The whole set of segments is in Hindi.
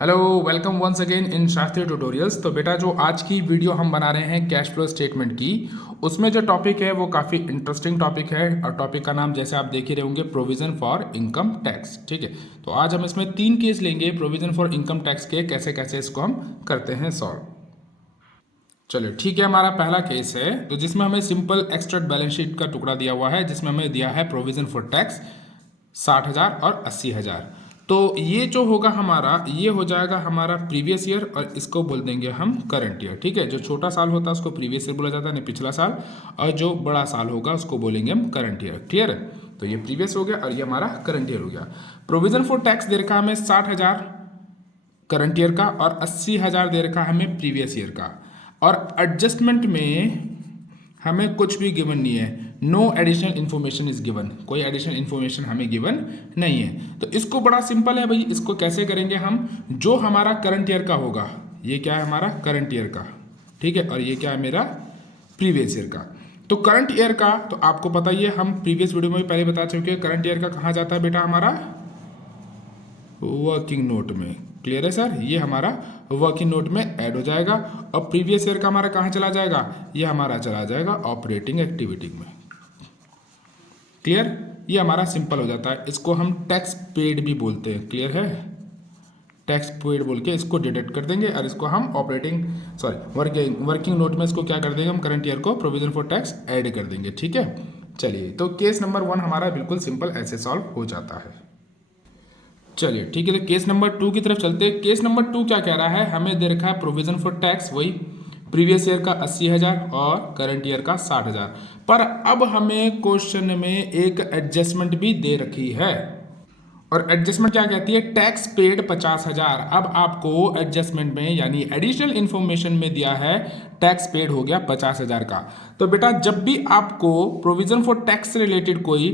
Hello, welcome once again in Shastri tutorials. तो बेटा जो आज की वीडियो हम बना रहे हैं कैश फ्लो स्टेटमेंट की, उसमें जो टॉपिक है वो काफ़ी इंटरेस्टिंग टॉपिक है और टॉपिक का नाम जैसे आप देख ही रहे होंगे प्रोविजन फॉर इनकम टैक्स। ठीक है, तो आज हम इसमें 3 केस लेंगे प्रोविजन फॉर इनकम टैक्स के, कैसे कैसे इसको हम करते हैं सॉल्व। चलो ठीक है, हमारा पहला केस है तो जिसमें हमें सिंपल एक्सट्रैक्ट बैलेंस शीट का टुकड़ा दिया हुआ है, जिसमें हमें दिया है प्रोविजन फॉर टैक्स 60,000 और 80,000। तो ये जो होगा हमारा, ये हो जाएगा हमारा प्रीवियस ईयर और इसको बोल देंगे हम करंट ईयर। ठीक है, जो छोटा साल होता है उसको प्रीवियस ईयर बोला जाता है, नहीं पिछला साल, और जो बड़ा साल होगा उसको बोलेंगे हम करंट ईयर। क्लियर है, तो ये प्रीवियस हो गया और ये हमारा करंट ईयर हो गया। प्रोविजन फॉर टैक्स दे रखा है हमें 60,000 करंट ईयर का और 80,000 दे रखा है हमें प्रीवियस ईयर का। और एडजस्टमेंट में हमें कुछ भी गिवन नहीं है, no additional information is given, कोई एडिशनल इन्फॉर्मेशन हमें गिवन नहीं है। तो इसको बड़ा सिंपल है भाई, इसको कैसे करेंगे हम, जो हमारा करंट ईयर का होगा, ये क्या है हमारा करंट ईयर का, ठीक है, और ये क्या है मेरा प्रीवियस ईयर का। तो करंट ईयर का तो आपको पता ही है, हम प्रीवियस वीडियो में भी पहले बता चुके हैं, करंट ईयर का कहाँ जाता है बेटा हमारा वर्किंग नोट में। क्लियर है सर, ये हमारा वर्किंग नोट में ऐड हो जाएगा। और प्रीवियस ईयर का हमारा कहाँ चला जाएगा, ये हमारा चला जाएगा ऑपरेटिंग एक्टिविटी में। क्लियर, ये हमारा सिंपल हो जाता है, इसको हम टैक्स पेड भी बोलते हैं। क्लियर है, टैक्स पेड बोल के इसको डिडक्ट कर देंगे और इसको हम ऑपरेटिंग वर्किंग नोट में इसको क्या कर देंगे हम, करंट ईयर को प्रोविजन फॉर टैक्स ऐड कर देंगे। ठीक है, चलिए तो केस नंबर 1 हमारा बिल्कुल सिंपल ऐसे सॉल्व हो जाता है। चलिए ठीक है, तो केस नंबर 2 की तरफ चलते हैं। केस नंबर 2 क्या कह रहा है, हमें दे रखा है प्रोविजन फॉर टैक्स, वही प्रीवियस ईयर का 80,000 और करंट ईयर का 60,000। पर अब हमें क्वेश्चन में एक एडजस्टमेंट भी दे रखी है, और एडजस्टमेंट क्या कहती है, टैक्स पेड 50,000। अब आपको एडजस्टमेंट में यानी एडिशनल इंफॉर्मेशन में दिया है टैक्स पेड हो गया 50,000 का। तो बेटा जब भी आपको प्रोविजन फॉर टैक्स से रिलेटेड कोई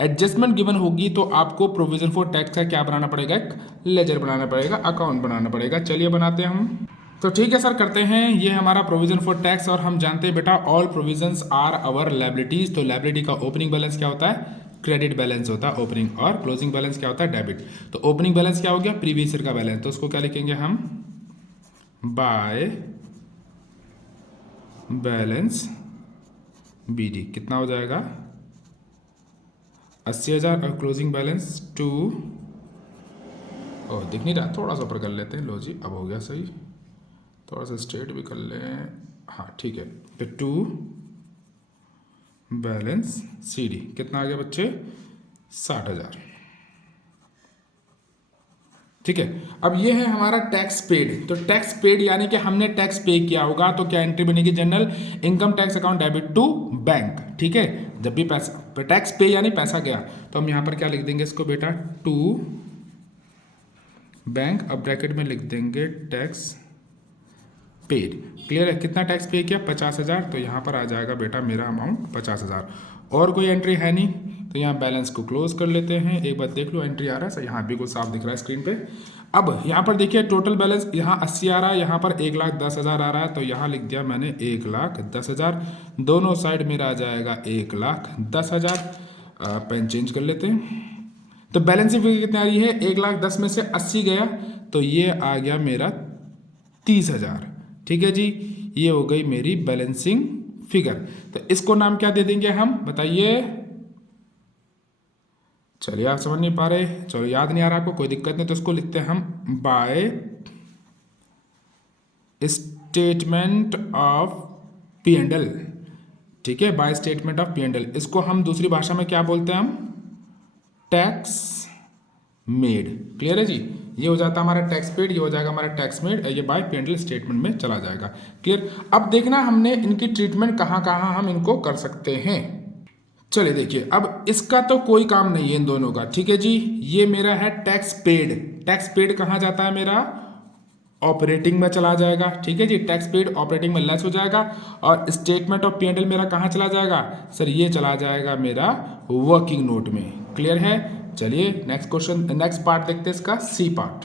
एडजस्टमेंट गिवन होगी तो आपको प्रोविजन फॉर टैक्स का क्या बनाना पड़ेगा, एक लेजर बनाना पड़ेगा, अकाउंट बनाना पड़ेगा। चलिए बनाते हैं हम। तो ठीक है सर, करते हैं। ये हमारा प्रोविजन फॉर टैक्स, और हम जानते हैं बेटा all provisions are our liabilities. तो लायबिलिटी का ओपनिंग बैलेंस क्या होता है, क्रेडिट बैलेंस होता है ओपनिंग, और क्लोजिंग बैलेंस क्या होता है, डेबिट। तो ओपनिंग बैलेंस क्या हो गया, प्रीवियस ईयर का बैलेंस, तो उसको क्या लिखेंगे हम, बाय बैलेंस बीडी। कितना हो जाएगा 80,000 और क्लोजिंग बैलेंस 2, और दिख नहीं रहा, थोड़ा सा ऊपर कर लेते हैं। लो जी, अब हो गया सही, थोड़ा सा स्ट्रेट भी कर लें, हाँ ठीक है। तो 2 बैलेंस सी डी कितना आ गया बच्चे, 60,000। ठीक है, अब ये है हमारा टैक्स पेड। तो टैक्स पेड यानी कि हमने टैक्स पे किया होगा, तो क्या एंट्री बनेगी, general income tax account debit to bank. ठीक है, जब भी पैसा टैक्स पे यानी पैसा गया, तो हम यहां पर क्या लिख देंगे इसको बेटा, टू बैंक, अब ब्रैकेट में लिख देंगे टैक्स पेड। क्लियर है, कितना टैक्स पे किया 50,000, तो यहाँ पर आ जाएगा बेटा मेरा अमाउंट 50,000। और कोई एंट्री है नहीं, तो यहाँ बैलेंस को क्लोज कर लेते हैं। एक बार देख लो एंट्री आ रहा है सर, यहाँ भी कुछ साफ दिख रहा है स्क्रीन पे। अब यहाँ पर देखिए टोटल बैलेंस, यहाँ 80 आ रहा है, यहाँ पर 1,10,000 आ रहा है, तो यहाँ लिख दिया मैंने 1,10,000। दोनों साइड मेरा आ जाएगा 1,10,000। पेन चेंज कर लेते हैं। तो बैलेंसिंग फिगर कितनी आ रही है, 1,10,000 में से 80 गया, तो ये आ गया मेरा 30,000। ठीक है जी, ये हो गई मेरी बैलेंसिंग फिगर। तो इसको नाम क्या दे देंगे हम, बताइए। चलिए आप समझ नहीं पा रहे, चलो याद नहीं आ रहा आपको, कोई दिक्कत नहीं, तो इसको लिखते हैं हम by statement of P and L. ठीक है, by statement of P and L, इसको हम दूसरी भाषा में क्या बोलते हैं, हम टैक्स मेड। क्लियर है जी, ये हो जाता है हमारा टैक्स पेड, ये हो जाएगा हमारा टैक्स मेड, ये बाय पेंडल स्टेटमेंट में चला जाएगा। क्लियर, अब देखना हमने इनकी ट्रीटमेंट कहाँ कहाँ हम इनको कर सकते हैं। चलिए देखिए, अब इसका तो कोई काम नहीं है इन दोनों का। ठीक है जी, ये मेरा है टैक्स पेड। टैक्स पेड कहाँ जाता है मेरा, ऑपरेटिंग में चला जाएगा। ठीक है जी, टैक्स पेड ऑपरेटिंग में लेस हो जाएगा। और स्टेटमेंट ऑफ पी&एल मेरा कहाँ चला जाएगा सर, ये चला जाएगा मेरा वर्किंग नोट में। क्लियर है, चलिए नेक्स्ट क्वेश्चन, नेक्स्ट पार्ट देखते हैं इसका, सी पार्ट।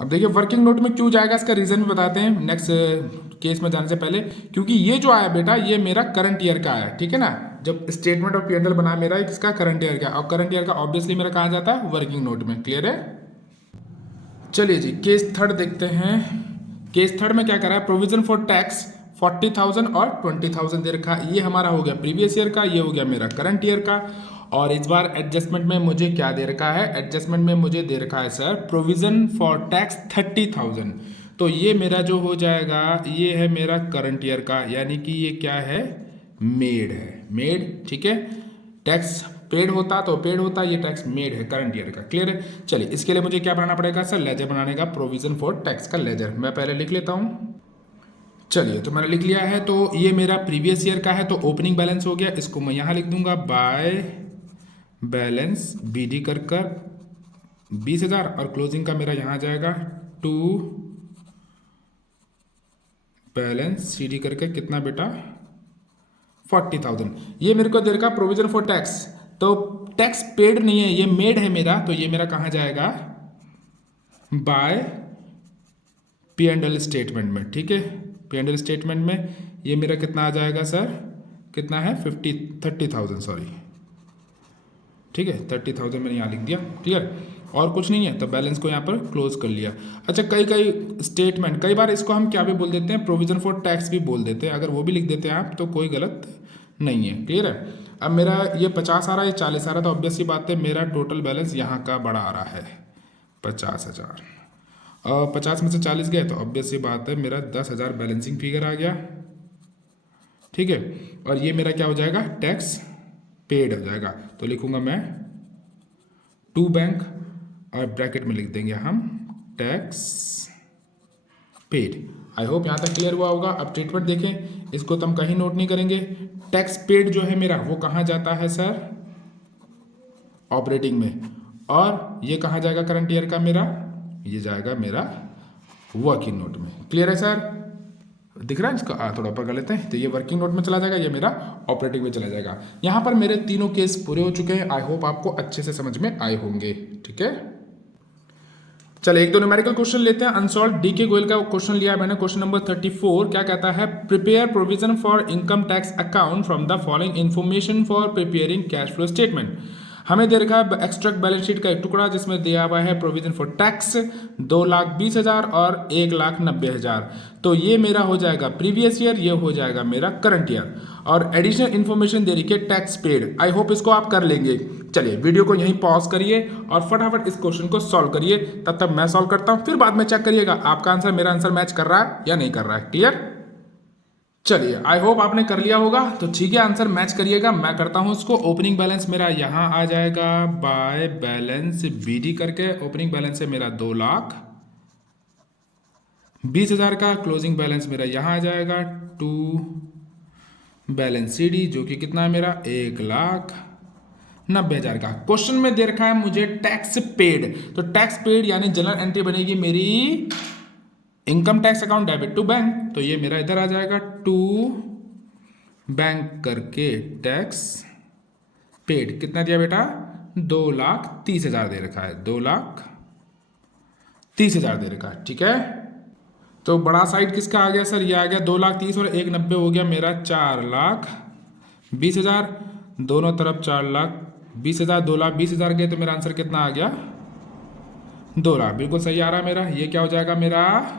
अब देखिए वर्किंग नोट में क्यों जाएगा, इसका रीजन भी बताते हैं नेक्स्ट केस में जाने से पहले। क्योंकि ये जो आया बेटा, ये मेरा करंट ईयर का है। ठीक है ना, जब स्टेटमेंट ऑफ पी&एल बना मेरा किसका, करंट ईयर का, और करंट ईयर का ऑब्वियसली मेरा कहाँ जाता है, वर्किंग नोट में। क्लियर है, चलिए जी, केस थर्ड देखते हैं। केस थर्ड में क्या करा है, प्रोविजन फॉर टैक्स 40,000 और 20,000 दे रखा है। ये हमारा हो गया प्रीवियस ईयर का, ये हो गया मेरा करंट ईयर का। और इस बार एडजस्टमेंट में मुझे क्या दे रखा है, एडजस्टमेंट में मुझे दे रखा है सर प्रोविजन फॉर टैक्स 30,000। तो ये मेरा जो हो जाएगा, ये है मेरा करंट ईयर का, यानी कि ये क्या है, मेड है, मेड। ठीक है, टैक्स पेड होता तो पेड होता, ये टैक्स मेड है करंट ईयर का। क्लियर है। चलिए, इसके लिए मुझे क्या बनाना पड़ेगा सर, लेजर बनाने का, प्रोविजन फॉर टैक्स का लेजर। मैं पहले लिख लेता हूँ। चलिए, तो मैंने लिख लिया है। तो ये मेरा प्रीवियस ईयर का है, तो ओपनिंग बैलेंस हो गया, इसको मैं यहाँ लिख दूंगा बाय बैलेंस BD कर 20,000, और क्लोजिंग का मेरा यहाँ जाएगा टू बैलेंस CD करके कितना बेटा, 40,000। ये मेरे को दे रखा प्रोविजन फॉर टैक्स, तो टैक्स पेड नहीं है, ये मेड है मेरा। तो ये मेरा कहाँ जाएगा, बाय P&L स्टेटमेंट में। ठीक है, P&L स्टेटमेंट में ये मेरा कितना आ जाएगा सर, कितना है 30,000 सॉरी। ठीक है, 30,000 मैंने यहाँ लिख दिया। क्लियर, और कुछ नहीं है, तो बैलेंस को यहाँ पर क्लोज कर लिया। अच्छा, कई स्टेटमेंट, कई बार इसको हम क्या भी बोल देते हैं, प्रोविजन फॉर टैक्स भी बोल देते हैं। अगर वो भी लिख देते हैं आप तो कोई गलत नहीं है। क्लियर है। अब मेरा ये 50 आ रहा है, ये 40 आ रहा है, तो ऑब्वियस सी बात है मेरा टोटल बैलेंस यहाँ का बड़ा आ रहा है 50,000। और 50 में से 40 गए तो ऑब्वियस सी बात है मेरा 10,000 बैलेंसिंग फिगर आ गया। ठीक है, और ये मेरा क्या हो जाएगा, टैक्स पेड हो जाएगा। तो लिखूंगा मैं टू बैंक, और ब्रैकेट में लिख देंगे हम टैक्स पेड। आई होप यहाँ तक क्लियर हुआ होगा। अब ट्रीटमेंट देखें, इसको तो हम कहीं नोट नहीं करेंगे। टैक्स पेड जो है मेरा, वो कहाँ जाता है सर, ऑपरेटिंग में। और ये कहाँ जाएगा करंट ईयर का मेरा, ये जाएगा मेरा वर्किंग नोट में। क्लियर है सर, दिख रहा है इसका, थोड़ा ऊपर कर लेते हैं। तो ये वर्किंग नोट में चला जाएगा, ये मेरा ऑपरेटिंग में चला जाएगा। यहाँ पर मेरे तीनों केस पूरे हो चुके हैं। आई होप आपको अच्छे से समझ में आए होंगे। ठीक है, चलिए एक दो न्यूमेरिकल क्वेश्चन लेते हैं। अनसॉल्व DK गोयल का क्वेश्चन लिया है मैंने, क्वेश्चन नंबर 34। क्या कहता है, prepare provision for income tax account from the following information for preparing cash flow statement. हमें दे रखा है एक्सट्रैक्ट बैलेंस शीट का एक टुकड़ा, जिसमें दिया हुआ है प्रोविजन फॉर टैक्स 2,20,000 और 1,90,000। तो ये मेरा हो जाएगा प्रीवियस ईयर, ये हो जाएगा मेरा करंट ईयर। और एडिशनल इन्फॉर्मेशन दे रही है टैक्स पेड। आई होप इसको आप कर लेंगे। चलिए वीडियो को यहीं पॉज करिए और फटाफट इस क्वेश्चन को सॉल्व करिए। तब तक मैं सॉल्व करता हूं, फिर बाद में चेक करिएगा आपका आंसर मेरा आंसर मैच कर रहा है या नहीं कर रहा है। क्लियर, चलिए आई होप आपने कर लिया होगा। तो ठीक है, आंसर मैच करिएगा। मैं करता हूं उसको। ओपनिंग बैलेंस मेरा यहां आ जाएगा बाय बैलेंस BD करके। ओपनिंग बैलेंस है मेरा 2,20,000 का। क्लोजिंग बैलेंस मेरा यहां आ जाएगा टू बैलेंस CD, जो कि कितना है मेरा 1,90,000 का। क्वेश्चन में दे रखा है मुझे टैक्स पेड। तो टैक्स पेड यानी जनरल एंट्री बनेगी मेरी income tax account debit to bank. तो ये मेरा इधर आ जाएगा टू बैंक करके टैक्स पेड। कितना दिया बेटा, 2,30,000 दे रखा है, 2,30,000 दे रखा है। ठीक है, तो बड़ा साइड किसका आ गया सर, ये आ गया 2,30,000 और 1,90,000 हो गया मेरा 4,20,000। दोनों तरफ 4,20,000, 2,20,000 गए तो मेरा आंसर कितना आ गया, 2,00,000। बिल्कुल सही आ रहा है मेरा। ये क्या हो जाएगा मेरा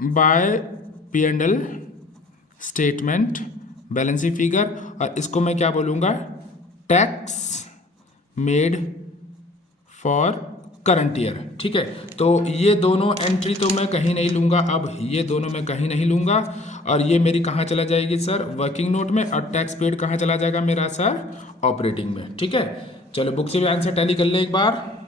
bye P&L statement balancing figure, और इसको मैं क्या बोलूँगा, tax made for current year. ठीक है, तो ये दोनों एंट्री तो मैं कहीं नहीं लूँगा, अब ये दोनों मैं कहीं नहीं लूँगा। और ये मेरी कहाँ चला जाएगी सर, वर्किंग नोट में। और टैक्स पेड कहाँ चला जाएगा मेरा सर, ऑपरेटिंग में। ठीक है, चलो बुक से भी आंसर टैली कर ले एक बार।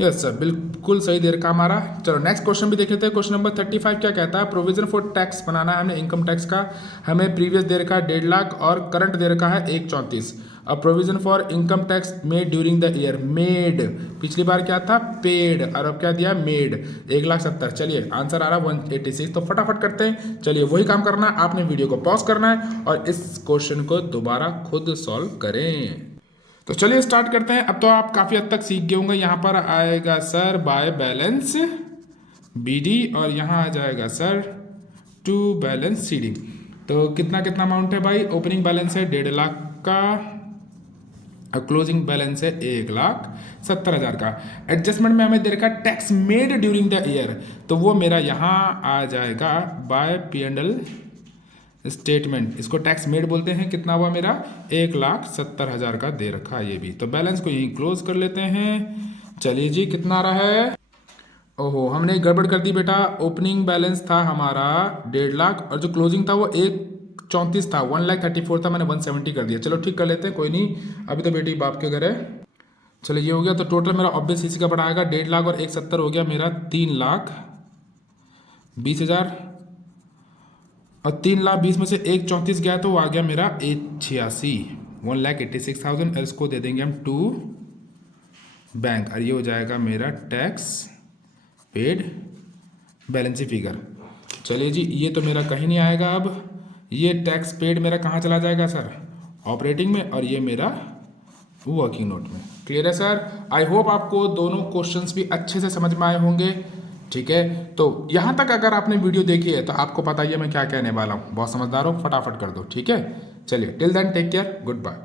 यस सर, बिल्कुल सही देर का हमारा। चलो नेक्स्ट क्वेश्चन भी देख लेते हैं। क्वेश्चन नंबर 35 क्या कहता है, प्रोविजन फॉर टैक्स बनाना है हमें इनकम टैक्स का। हमें प्रीवियस दे रखा है 1.5 लाख और करंट दे रखा है 1,34। अब provision for income tax made during the year, made पिछली बार क्या था, पेड, और अब क्या दिया, मेड 1,70,000। चलिए आंसर आ रहा है 186। तो फटाफट करते हैं। चलिए वही काम करना है, आपने वीडियो को पॉज करना है और इस क्वेश्चन को दोबारा खुद सॉल्व करें। तो चलिए स्टार्ट करते हैं। अब तो आप काफ़ी हद तक सीख गए होंगे। यहाँ पर आएगा सर बाय बैलेंस BD और यहाँ आ जाएगा सर टू बैलेंस CD। तो कितना कितना अमाउंट है भाई, ओपनिंग बैलेंस है 1.5 लाख का और क्लोजिंग बैलेंस है 1,60,000 70,000 का। एडजस्टमेंट में हमें दे रखा tax made during the year, तो वो मेरा यहाँ आ जाएगा बाय P&L स्टेटमेंट। इसको टैक्स मेड बोलते हैं। कितना हुआ मेरा 1,70,000 का दे रखा है ये भी। तो बैलेंस को यहीं क्लोज कर लेते हैं। चलिए जी, कितना आ रहा है? ओहो, हमने एक गड़बड़ कर दी बेटा। ओपनिंग बैलेंस था हमारा 1.5 लाख और जो क्लोजिंग था वो 1,34 था, 1,34 था, मैंने 170 कर दिया। चलो ठीक कर लेते हैं, कोई नहीं, अभी तो बेटी बाप के घर है। चलो ये हो गया। तो टोटल मेरा ऑब्वियस इसी का बढ़ाएगा 1.5 लाख और 170 हो गया मेरा 3,20,000 और 3,20,000 में से 1,34 गया तो वो आ गया मेरा 1,86, 1,86,000। और इसको दे देंगे हम टू बैंक और ये हो जाएगा मेरा टैक्स पेड बैलेंस फिगर। चलिए जी, ये तो मेरा कहीं नहीं आएगा। अब ये टैक्स पेड मेरा कहाँ चला जाएगा सर? ऑपरेटिंग में, और ये मेरा वर्किंग नोट में। क्लियर है सर? आई होप आपको दोनों क्वेश्चंस भी अच्छे से समझ में आए होंगे। ठीक है, तो यहाँ तक अगर आपने वीडियो देखी है तो आपको पता ही है मैं क्या कहने वाला हूँ। बहुत समझदार हो, फटाफट कर दो। ठीक है, चलिए, till then take care, good bye.